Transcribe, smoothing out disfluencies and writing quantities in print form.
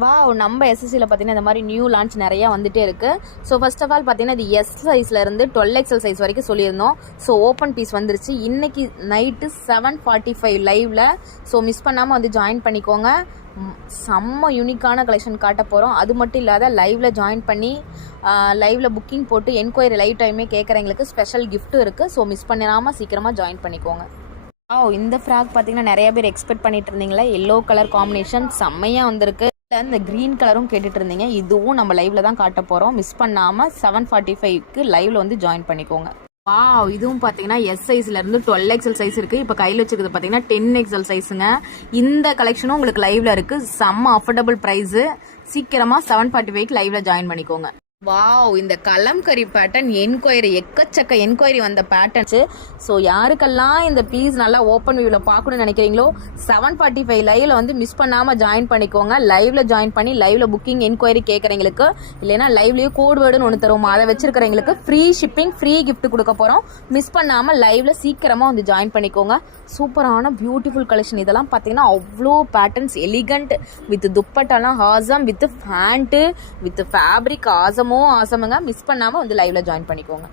Wow! நம்ம எஸ்எஸ்சியில் பார்த்தீங்கன்னா இந்த மாதிரி நியூ லான்ச் நிறையா வந்துட்டே இருக்குது. ஸோ ஃபர்ஸ்ட் ஆஃப் ஆல் பார்த்தீங்கன்னா இது எஸ் சைஸ்லேருந்து 12XL சைஸ் வரைக்கும் சொல்லியிருந்தோம். ஸோ ஓப்பன் பீஸ் வந்துருச்சு இன்னைக்கு நைட்டு 7:45 லைவில். ஸோ மிஸ் பண்ணாமல் வந்து ஜாயின் பண்ணிக்கோங்க. செம்ம யூனிக்கான கலெக்ஷன் காட்ட போகிறோம். அது மட்டும் இல்லாத லைவில் ஜாயின் பண்ணி லைவில் புக்கிங் போட்டு என்கொயரி லைவ் டைமே கேட்குறவங்களுக்கு ஸ்பெஷல் கிஃப்ட்டும் இருக்குது. ஸோ மிஸ் பண்ணிடாமல் சீக்கிரமாக ஜாயின் பண்ணிக்கோங்க. இந்த ஃப்ராக் பார்த்தீங்கன்னா நிறைய பேர் எக்ஸ்பெக்ட் பண்ணிட்டு இருந்தீங்களா? எல்லோ கலர் காம்பினேஷன் செம்மையாக வந்திருக்கு. இந்த க்ரீன் கலரும் கேட்டுட்டு இருந்தீங்க. இதுவும் நம்ம லைவ்ல தான் காட்ட போகிறோம். மிஸ் பண்ணாமல் 7:45க்கு லைவ்ல வந்து ஜாயின் பண்ணிக்கோங்க. வாவ்! இதுவும் பார்த்தீங்கன்னா எஸ் சைஸ்லேருந்து 12XL சைஸ் இருக்குது. இப்போ கையில் வச்சுக்கிறது பார்த்தீங்கன்னா 10XL சைஸுங்க. இந்த கலெக்ஷனும் உங்களுக்கு லைவ்ல இருக்குது. செம்ம அஃபோர்டபுள் ப்ரைஸு. சீக்கிரமாக 7:45க்கு லைவ்ல ஜாயின் பண்ணிக்கோங்க. வாவ்! இந்த கலம்கரி பேட்டர்ன் என்கொயரி எக்கச்சக்க என்கொயரி வந்த பேட்டர்ன்ஸு. ஸோ யாருக்கெல்லாம் இந்த பீஸ் நல்லா ஓப்பன் வியூவில் பார்க்கணும்னு நினைக்கிறீங்களோ 7:45 லைவ்ல வந்து மிஸ் பண்ணாமல் ஜாயின் பண்ணிக்கோங்க. லைவ்ல ஜாயின் பண்ணி லைவ்ல புக்கிங் என்கொயரி கேட்குறவங்களுக்கு இல்லைன்னா லைவ்லேயே கோட் வேர்டுன்னு ஒன்று தருவோம். அதை வச்சிருக்கிறவங்களுக்கு ஃப்ரீ ஷிப்பிங் ஃப்ரீ கிஃப்ட் கொடுக்க போகிறோம். மிஸ் பண்ணாமல் லைவ்ல சீக்கிரமாக வந்து ஜாயின் பண்ணிக்கோங்க. சூப்பரான பியூட்டிஃபுல் கலெக்ஷன். இதெல்லாம் பார்த்தீங்கன்னா அவ்வளோ பேட்டர்ன்ஸ் எலிகண்ட் வித் துப்பட்டாலாம் awesome with pant with fabric awesome ஆசமுங்க. மிஸ் பண்ணாமல் வந்து லைவ்ல ஜாயின் பண்ணிக்கோங்க.